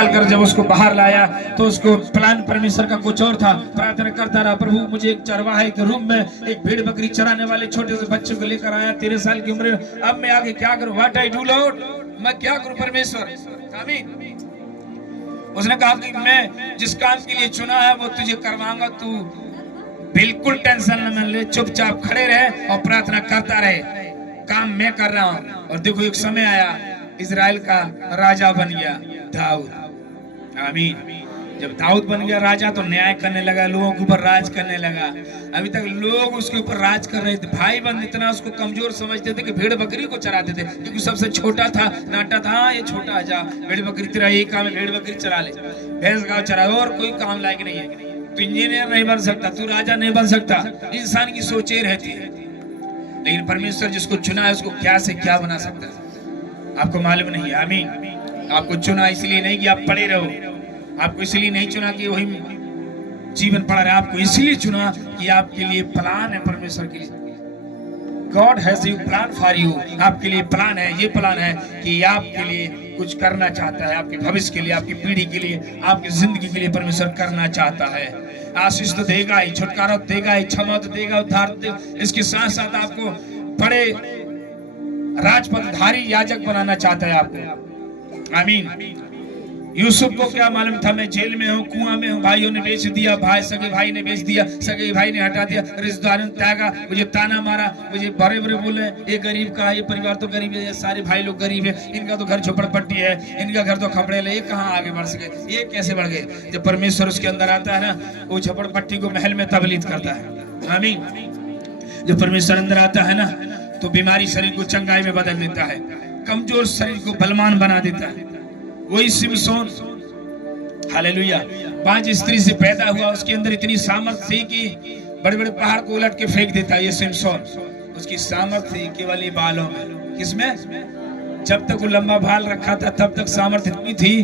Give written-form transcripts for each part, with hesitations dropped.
निकाल कर जब उसको बाहर लाया तो उसको प्लान परमेश्वर का कुछ और था। प्रार्थना करता रहा, प्रभु मुझे एक चरवाहे के रूप में एक भेड़ बकरी चराने वाले छोटे से बच्चे को लेकर आया 13 साल की उम्र में। अब मैं आगे क्या करूं? व्हाट आई डू लॉर्ड, मैं क्या करूं परमेश्वर? आमीन। उसने कहा कि मैं जिस काम के लिए चुना है वो तुझे करवाऊंगा, तू बिल्कुल टेंशन न ले, चुपचाप खड़े रहे और प्रार्थना करता रहे, काम मैं कर रहा हूं। और देखो एक समय आया, इजराइल का राजा बन गया दाऊद। आमीन। जब दाऊद बन गया राजा तो न्याय करने लगा, लोगों के ऊपर राज करने लगा। अभी तक लोग उसके ऊपर राज कर रहे थे, भाई बंद इतना उसको कमजोर समझते थे कि भेड़ बकरी को चराते थे, क्योंकि सबसे छोटा था, नाटा था। हाँ ये छोटा है, जा भेड़ बकरी तेरा यही काम है, भेड़ बकरी चरा ले, भैंस गाँव चरा, और कोई काम लायक नहीं है। तू इंजीनियर नहीं बन सकता, तू राजा नहीं बन सकता। इंसान की सोच ही रहती है, लेकिन परमेश्वर जिसको चुना है उसको क्या से क्या बना सकता है, आपको मालूम नहीं है। आमीन। आपको चुना इसलिए नहीं कि आप पढ़े रहो, आपको इसलिए नहीं चुना कि वही जीवन पड़ा रहे, आपको इसलिए चुना कि आपके लिए प्लान है परमेश्वर के लिए। God has you plan for you, आपके लिए प्लान है, ये प्लान है कि आपके लिए कुछ करना चाहता है, आपके भविष्य के लिए, आपकी पीढ़ी के लिए, आपकी जिंदगी के लिए परमेश्वर करना चाहता है। आशीष तो देगा ही, छुटकारा तो देगा ही, क्षमा तो देगा, उद्धार तो, इसके साथ साथ आपको बड़े राजपथधारी याजक बनाना चाहता है आपको। आमीन। यूसुफ को क्या मालूम था मैं जेल में हूँ, कुआं में हूँ, भाइयों ने बेच दिया, सगे भाई ने बेच दिया, सगे भाई ने हटा दिया, रिश्तेदारों ने त्यागा, मुझे ताना मारा, मुझे बड़े बड़े बोले ये गरीब का, ये परिवार तो गरीब है, ये सारे भाई लोग गरीब है, इनका तो घर झोपड़पट्टी है, इनका घर तो खपड़ेल है, ये कहाँ आगे बढ़ सके, ये कैसे बढ़ गए? जब परमेश्वर उसके अंदर आता है ना, वो झोपड़पट्टी को महल में तब्दील करता है। आमीन। जब परमेश्वर अंदर आता है ना तो बीमारी शरीर को चंगाई में बदल देता है, कमजोर शरीर को बलवान बना देता है। वही सिमसोन, हालेलुया, 5 स्त्री से पैदा हुआ, उसके अंदर इतनी सामर्थ्य थी कि बड़े बड़े पहाड़ को उलट के फेंक देता है। ये सिमसोन, उसकी सामर्थ्य थी केवल ये बालों में। किसमें? जब तक वो लंबा बाल रखा था तब तक सामर्थ्य इतनी थी,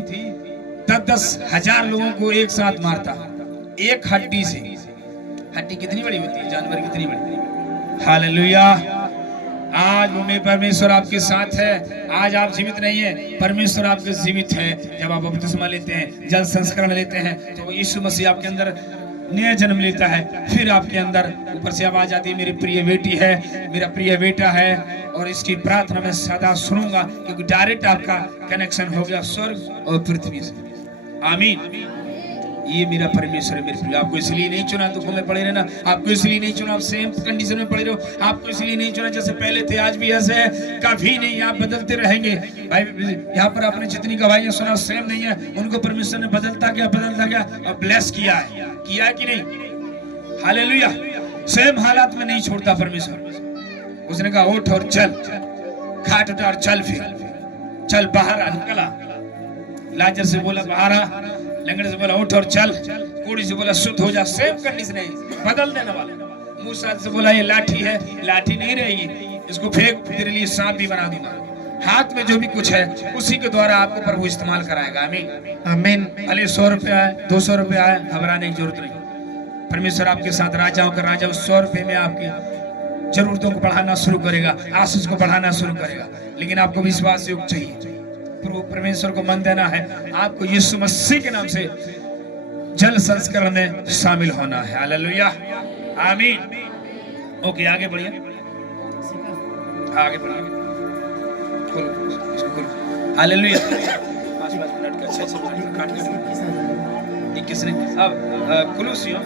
तब 10,000 लोगों को एक साथ मारता, एक हड्डी से। हड्डी कितनी बड़ी होती है? जानवर कितनी बड़ी। हालेलुया। आज वो में परमेश्वर आपके साथ है। आज आप जीवित नहीं है, परमेश्वर आपके जीवित है। जब आप बपतिस्मा लेते हैं, जल संस्करण लेते हैं, तो यीशु मसीह आपके अंदर नया जन्म लेता है। फिर आपके अंदर ऊपर से आवाज आती है, मेरी प्रिय बेटी है, मेरा प्रिय बेटा है, और इसकी प्रार्थना मैं सदा सुनूंगा, क्योंकि डायरेक्ट आपका कनेक्शन हो गया स्वर्ग और पृथ्वी से। आमीन। ये मेरा परमेश्वर है मेरे प्रिय। आपको इसलिए नहीं चुना दुखों में पड़े रहना, आपको इसलिए नहीं चुना आप सेम कंडीशन में पड़े रहो, आपको इसलिए नहीं चुना जैसे पहले थे आज भी ऐसे है, कभी नहीं, आप बदलते रहेंगे। भाई यहाँ पर आपने जितनी गवाहियां सुना सेम नहीं है, उनको परमेश्वर ने बदलता गया और ब्लेस किया है कि नहीं? हालेलुया। सेम हालात में नहीं छोड़ता परमेश्वर। उसने कहा उठ और चल, खाट उठा और चल, फिर चल बाहर आ, निकला। लाजर से बोला बाहर आ, लंगड़े से बोला उठ और चल, कोड़ी से बोला शुद्ध हो जा। सेम कंडीशन है, बदल देने वाला। मूसा से बोला ये लाठी है, लाठी नहीं रहेगी, इसको फेंक, तेरे लिए सांप भी बना दूंगा। हाथ में जो भी कुछ है उसी के द्वारा आपको प्रभु इस्तेमाल कराएगा। आमीन। आमीन। भले 100 रुपये आए, 200 रुपये आए, घबराने की जरूरत नहीं। परमेश्वर आपके साथ राजाओं का राजा उस 100 रुपये में आपकी जरूरतों को बढ़ाना शुरू करेगा, आशीष को बढ़ाना शुरू करेगा। लेकिन आपको विश्वास युक्त चाहिए, परमेश्वर को मन देना है, आपको यीशु मसीह के नाम से जल संस्करण में शामिल होना है। हालेलुया। आमीन। ओके, आगे बढ़िए, आगे बढ़िए, हालेलुया। 5 मिनट का 6 काट 21 ने अब कुलूसियों